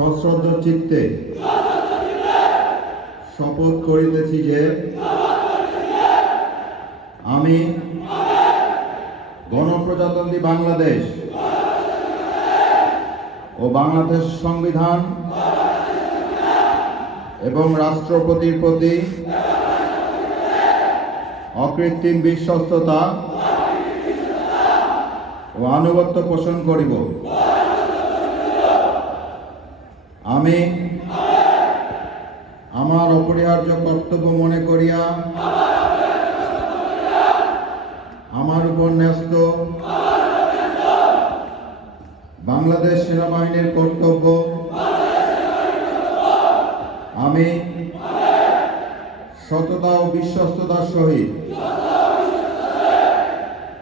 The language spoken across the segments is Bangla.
সশ্রদ্ধ চিত্তে শপথ করিতেছি যে আমি গণপ্রজাতন্ত্রী বাংলাদেশ ও বাংলাদেশ সংবিধান এবং রাষ্ট্রপতির প্রতি অকৃত্রিম বিশ্বস্ততা ও আনুগত্য পোষণ করিব। আমি আমার অপরিহার্য কর্তব্য মনে করিয়া আমার উপর ন্যস্ত বাংলাদেশ সেনাবাহিনীর কর্তব্য আমি সততা ও বিশ্বস্ততার সহিত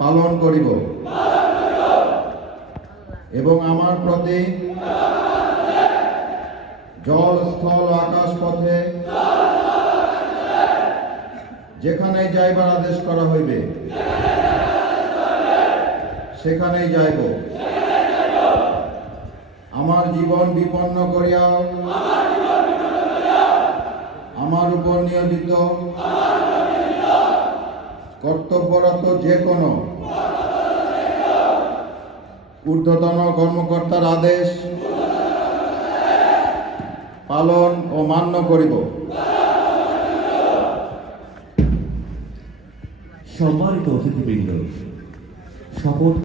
পালন করিব এবং আমার প্রতি জল, স্থল, আকাশ পথে যেখানেই যাইবার আদেশ করা হইবে সেখানেই যাইব। আমার জীবন বিপন্ন করিয়াও আমার উপর নিয়োজিত কর্তব্যরত যে কোনো ঊর্ধ্বতন কর্মকর্তার আদেশ পালন ও মান্য করিব। সম্মানিত অতিথিবৃন্দ, শপথ